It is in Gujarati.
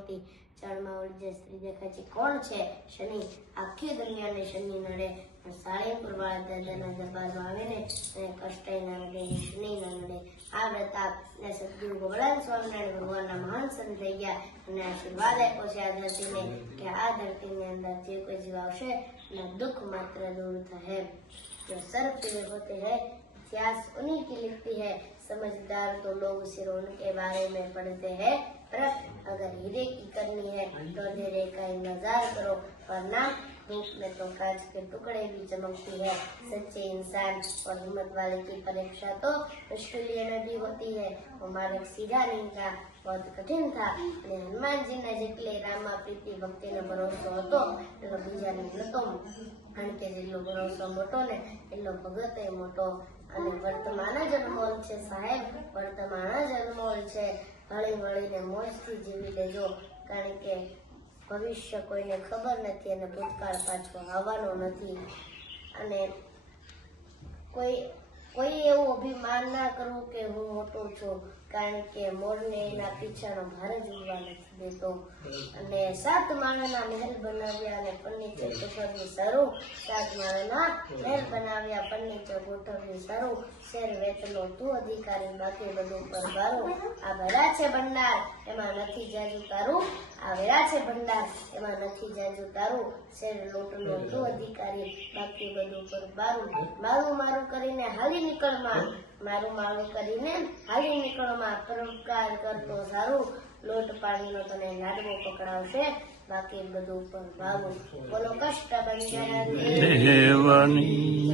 મોટી ચણમાં ઓળી જે સ્ત્રી દેખાય છે કોણ છે? શનિ. આખી દુનિયાને શનિ નડે, પણ સાળીપુર વાળા દાદાના દરબારમાં આવીને એને કષ્ટાઈ ના નડે, શનિ ના નડે. આ વ્રત આપને સદગુરુ ગોવર્ધન સ્વામિનારાયણ ભગવાનના મહાન સંત થઈ ગયા અને આશીર્વાદ આપ્યો છે આ ધરતીને કે આ ધરતીની અંદર જે કોઈ જીવ આવશે એના દુઃખ मात्र दूर है। जो सर पीले होते हैं इतिहास उन्हीं की लिखती है, समझदार तो लोग सिर्फ उनके बारे में पढ़ते हैं, पर अगर हीरे की करनी है तो अंधेरे का इंतजार करो, वरना धूप में तो कांच के टुकड़े भी चमकती है। सच्चे इंसान और हिम्मत वाले की परीक्षा तो मुश्किल में भी होती है। वो मार्ग सीधा नहीं था, बहुत कठिन था, અને હનુમાનજીના જેટલે રામા પ્રીતિ ભક્તિનો ભરોસો હતો એટલો બીજાને નહોતો, કારણ કે જેટલો ભરોસો મોટો ને એટલો ભગત એ મોટો. અને વર્તમાન જ અનમોલ છે સાહેબ, વર્તમાન જ અનમોલ છે. હળી વળીને મોજથી જીવી લેજો, કારણ કે ભવિષ્ય કોઈને ખબર નથી અને ભૂતકાળ પાછો આવવાનો નથી. અને કોઈ એવું અભિમાન ના કરવું કે હું મોટો છું, કારણ કે મોરને એના પીછાનો ભાર જ ઉડવા નથી દેતો. અને 7 માળના મહેલ બનાવ્યા અને ફર્નિચર ગોઠવ્યું સારું, 7 માળના મહેલ બનાવ્યા ફર્નિચર ગોઠવ્યું સારું, શેર વેચનો તું અધિકારી, બાકી બધું પરબારું. આ ભરા છે ભંડાર એમાં નથી જાજુ તારું, આ વેરા છે ભંડાર એમાં નથી જાજુ તારું, શેર લોટનો તું અધિકારી, બાકી બધું પરબારું. મારું મારું કરીને હાલી નીકળમાં, મારું મારું કરીને હાલી નીકળમાં, પરોપકાર કરતો સારું, લોટ પાણીનો તને લાડવો પકડાવશે, બાકી બધું પરબારું. બોલો કષ્ટ બંજન દેવની.